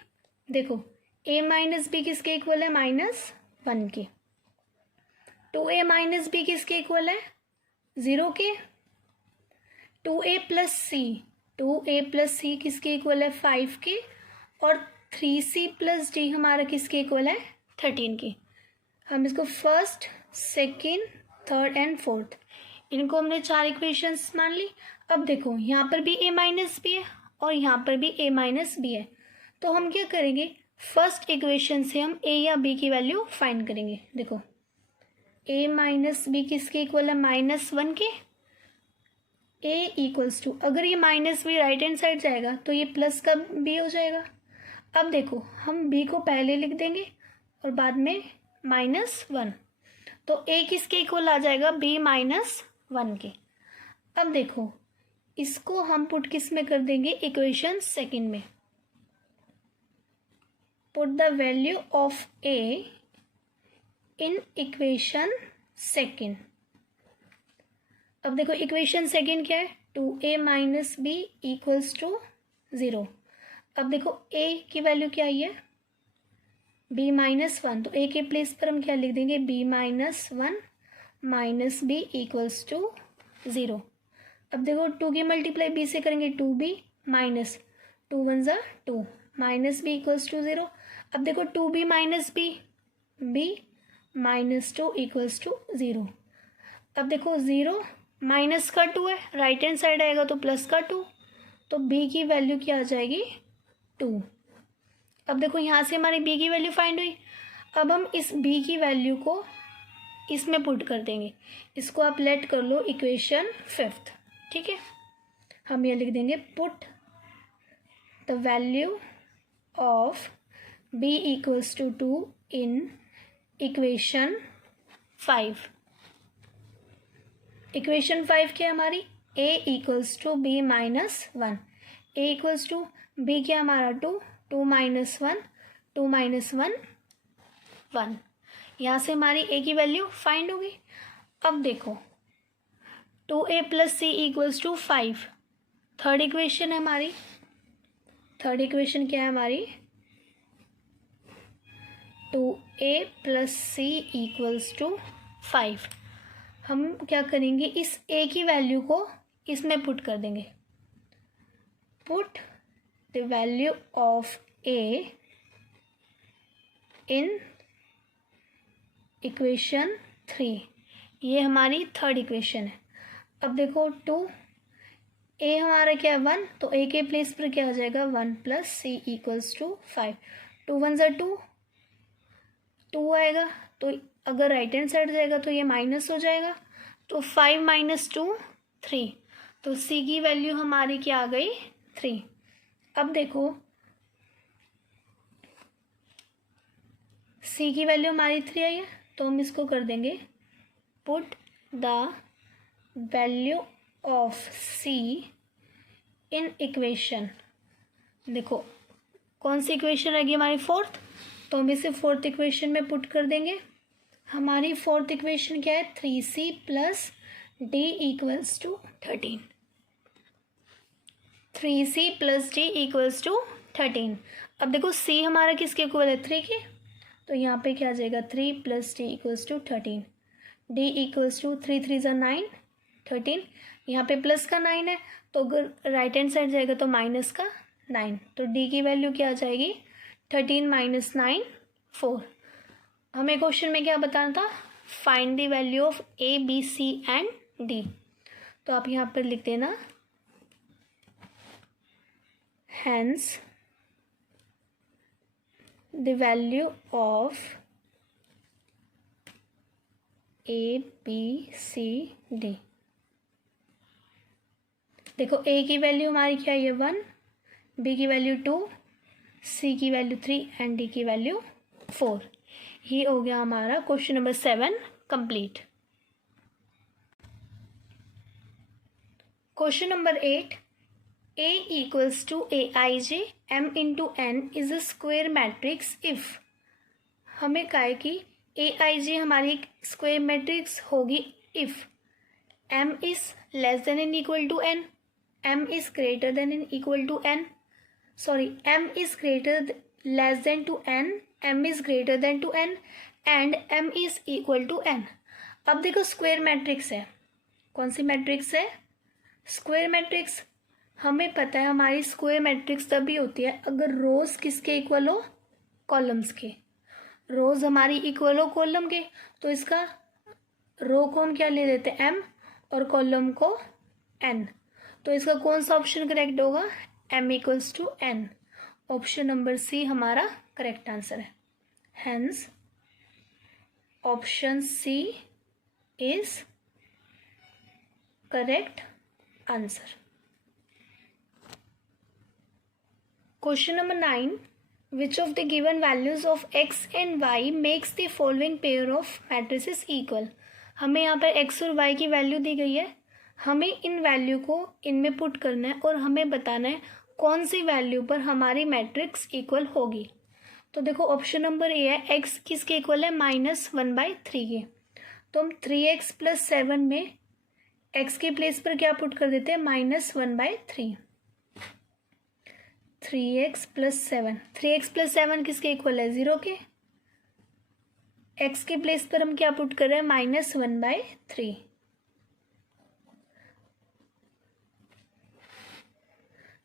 देखो a माइनस बी किसके इक्वल है, -1 के। 2a माइनस बी किसके इक्वल है, 0 के। 2a प्लस सी किसके इक्वल है, 5 के। और 3c प्लस डी हमारा किसके इक्वल है, 13 के। हम इसको first, second, third and fourth, इनको हमने 4 इक्वेशंस मान ली। अब देखो यहाँ पर भी a माइनस बी है और यहाँ पर भी a माइनस बी है। तो हम क्या करेंगे, फर्स्ट इक्वेशन से हम a या b की वैल्यू फाइंड करेंगे। देखो a माइनस बी किसके इक्वल है, -1 के। a इक्वल्स टू, अगर ये minus B right hand side जाएगा तो ये प्लस का b हो जाएगा। अब देखो हम b को पहले लिख देंगे और बाद में -1, तो a किसके इक्वल आ जाएगा, b -1 के। अब देखो इसको हम पुट किस में कर देंगे, इक्वेशन सेकंड में। Put the value of a in equation second. अब देखो इक्वेशन सेकंड क्या है, 2a minus B equals to 0। अब देखो a की वैल्यू क्या आई है, b -1, तो a के प्लेस पर हम क्या लिख देंगे, b -1 minus B equals to 0। अब देखो 2 की मल्टीप्लाई b से करेंगे, 2b माइनस 2 1 ज़ा 2 माइनस बी इक्वल्स टू 0। अब देखो 2b minus b, b -2 equals to 0। अब देखो 0 माइनस का 2 है, राइट हैंड साइड आएगा तो प्लस का 2, तो b की वैल्यू क्या आ जाएगी, 2। अब देखो यहाँ से हमारी b की वैल्यू फाइंड हुई। अब हम इस b की वैल्यू को इसमें पुट कर देंगे। इसको आप लेट कर लो इक्वेशन 5th, ठीक है। हम ये लिख देंगे, put the value of b equals to 2 in equation 5। Equation 5 क्या है हमारी, a equals to b -1, a equals to b क्या हमारा 2, 2 - 1, 2 - 1 1। यहाँ से हमारी a की वैल्यू फाइंड होगी। अब देखो 2a plus C equals to 5, third equation है हमारी। थर्ड इक्वेशन क्या है हमारी, 2a plus C equals to 5। हम क्या करेंगे, इस a की वैल्यू को इसमें पुट कर देंगे। Put the value of a in equation 3, ये हमारी थर्ड इक्वेशन है। अब देखो 2, a हमारा क्या है 1, तो a के प्लेस पर क्या हो जाएगा, 1 प्लस सी इक्वल्स टू 5। 2 1 ज़ा 2, 2 आएगा, तो अगर राइट हैंड साइड जाएगा तो ये माइनस हो जाएगा, तो 5 - 2 3, तो c की वैल्यू हमारी क्या आ गई, 3। अब देखो c की वैल्यू हमारी 3 आई है, तो हम इसको कर देंगे, put the value of c in equation. देखो कौन सी इक्वेशन रहेगी हमारी, 4th, तो हम इसे 4th इक्वेशन में पुट कर देंगे। हमारी 4th इक्वेशन क्या है, 3c plus D equals to 13। 3c plus D equals to 13। अब देखो c हमारा किसके इक्वल है, 3 के, तो यहाँ पे क्या आ जाएगा, 3 plus D equals to 13। D equals to 3 3 ज़ा 9 13, यहाँ पे प्लस का 9 है, तो अगर राइट हैंड साइड जाएगा तो माइनस का 9, तो डी की वैल्यू क्या आ जाएगी, 13 - 9 4। हमें क्वेश्चन में क्या बताना था, find the value of a b c and d। तो आप यहाँ पर लिख देना, hence the value of a b c d। देखो a की वैल्यू हमारी क्या है, 1, b की वैल्यू 2, c की वैल्यू 3 एंड d की वैल्यू 4। ये हो गया हमारा question number 7 complete. Question number 8, A equals to Aij M into N is a square matrix if, हमें कहा है कि Aij हमारी स्क्वायर मैट्रिक्स होगी if M is less than and equal to N, M is greater than and equal to N, M is less than to N, M is greater than to N and M is equal to N। अब देखो square matrix है, कौन सी matrix है? Square matrix. हमें पता है हमारी square matrix तभी होती है अगर रोज किसके इक्वल हो? कॉलम्स के। रोज हमारी इक्वल हो कॉलम के, तो इसका रो को हम क्या ले लेते हैं? M और कॉलम को N। तो इसका कौन सा ऑप्शन करेक्ट होगा? M equals to N। Option number C हमारा करेक्ट आंसर है। Hence option C is correct answer. Question number 9, which of the given values of x and y makes the following pair of matrices equal? हमें यहाँ पर x और y की value दी गई है, हमें इन वैल्यू को इनमें पुट करना है और हमें बताना है कौन सी वैल्यू पर हमारी मैट्रिक्स इक्वल होगी। तो देखो ऑप्शन नंबर ए है, x किसके इक्वल है? -1/3 के। तो हम 3x + 7 में x के प्लेस पर क्या पुट कर देते हैं? -1/3। 3x + 7, 3x + 7 किसके इक्वल है? 0 के। x के प्लेस पर हम क्या पुट कर रहे हैं? -1/3।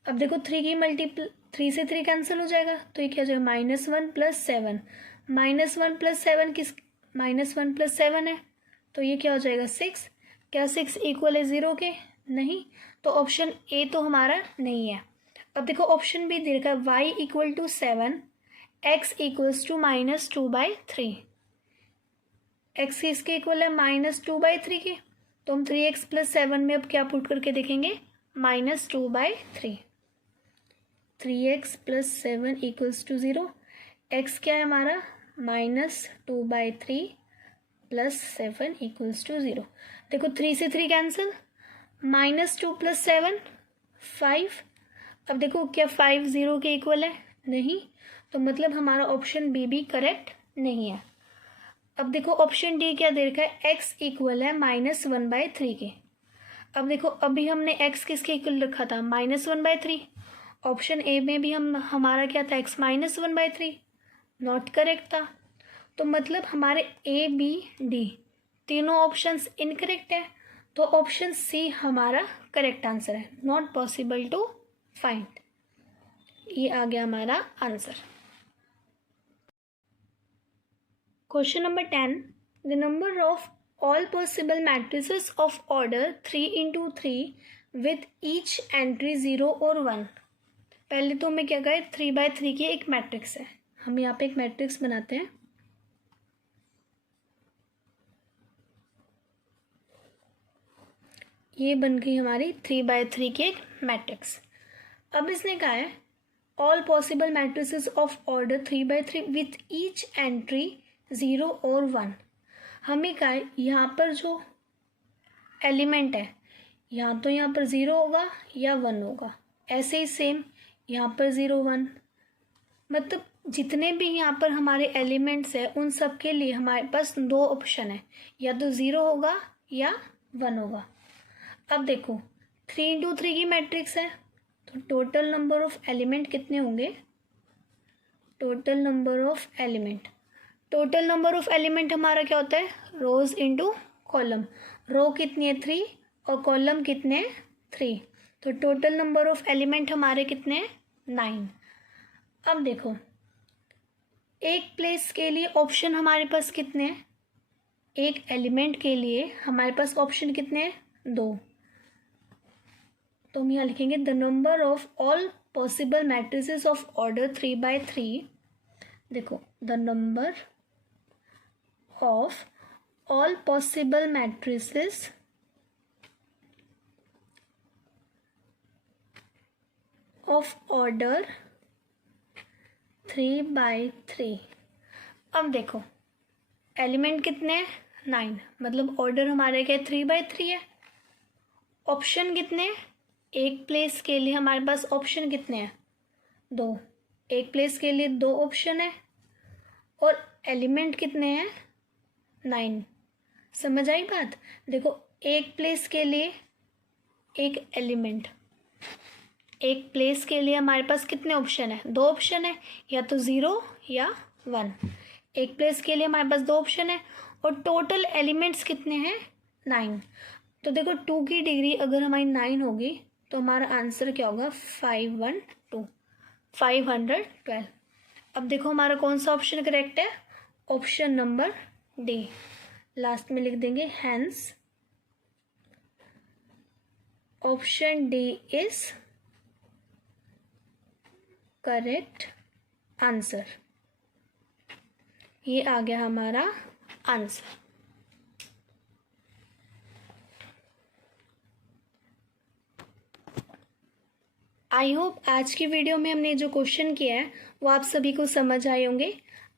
अब देखो 3 से 3 कैंसिल हो जाएगा, तो ये क्या हो जाएगा? -1 + 7, -1 + 7 -1 + 7 है, तो ये क्या हो जाएगा? 6। क्या 6 इक्वल है 0 के? नहीं, तो ऑप्शन ए तो हमारा नहीं है। अब देखो ऑप्शन बी दे रखा है y = 7, x = -2/3। x इसके इक्वल है -2/3 के, तो हम 3x + 7 में अब क्या पुट करके देखेंगे? -2/3। 3x + 7 = 0। x क्या है हमारा? -2/3 + 7 = 0। देखो 3 से 3 कैंसिल, -2 + 7 5। अब देखो क्या 5 0 के इक्वल है? नहीं, तो मतलब हमारा ऑप्शन बी भी करेक्ट नहीं है। अब देखो ऑप्शन डी क्या दे रखा है? x इक्वल है -1/3 के। अब देखो अभी हमने x किसके इक्वल रखा था? -1/3। ऑप्शन ए में भी हमारा क्या था? x -1/3, नॉट करेक्ट था। तो मतलब हमारे ए बी डी तीनों ऑप्शंस इनकरेक्ट है, तो ऑप्शन सी हमारा करेक्ट आंसर है, नॉट पॉसिबल टू फाइंड। ये आ गया हमारा answer. Question number 10, the number of all possible matrices of order 3 × 3 with each entry 0 और 1। पहले तो हमें क्या कहे? 3/3 की एक मैट्रिक्स है। हम यहाँ पे एक मैट्रिक्स बनाते हैं। ये बन गई हमारी 3/3 की एक मैट्रिक्स। अब इसने कहा है all possible matrices of order 3/3 with each entry 0 और 1। हमें कहा है यहाँ पर जो एलिमेंट है, यहाँ तो यहाँ पर 0 होगा या 1 होगा, ऐसे ही सेम यहाँ पर 0 1, मतलब जितने भी यहाँ पर हमारे एलिमेंट्स हैं उन सब के लिए हमारे पास 2 ऑप्शन है, या तो 0 होगा या 1 होगा। अब देखो 3 × 3 की मैट्रिक्स है, तो टोटल नंबर ऑफ एलिमेंट कितने होंगे? टोटल नंबर ऑफ एलिमेंट हमारा क्या होता है? रोज इंटू कॉलम। रो कितनी है? 3 और कॉलम कितने हैं? 3। तो टोटल नंबर ऑफ एलिमेंट हमारे कितने हैं? 9। अब देखो एक प्लेस के लिए ऑप्शन हमारे पास कितने हैं? एक एलिमेंट के लिए हमारे पास ऑप्शन कितने हैं? 2। तो हम यहाँ लिखेंगे the number of all possible matrices of order 3/3। देखो the number of all possible matrices of order 3/3। अब देखो एलिमेंट कितने हैं? 9, मतलब ऑर्डर हमारे क्या 3/3 है। ऑप्शन कितने हैं? एक प्लेस के लिए हमारे पास ऑप्शन कितने हैं? 2। एक प्लेस के लिए 2 ऑप्शन है और एलिमेंट कितने हैं? 9। समझ आई बात? देखो, एक प्लेस के लिए एक एलिमेंट, एक प्लेस के लिए हमारे पास कितने ऑप्शन है? 2 ऑप्शन है, या तो 0 या 1। एक प्लेस के लिए हमारे पास 2 ऑप्शन है और टोटल एलिमेंट्स कितने हैं? 9। तो देखो 2 की डिग्री अगर हमारी 9 होगी तो हमारा आंसर क्या होगा? 512। अब देखो हमारा कौन सा ऑप्शन करेक्ट है? Option number D. लास्ट में लिख देंगे hence option D is correct answer. ये आ गया हमारा आंसर। आई होप आज की वीडियो में हमने जो क्वेश्चन किया है वो आप सभी को समझ आए होंगे।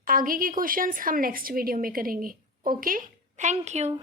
आगे के क्वेश्चंस हम नेक्स्ट वीडियो में करेंगे। Okay, thank you.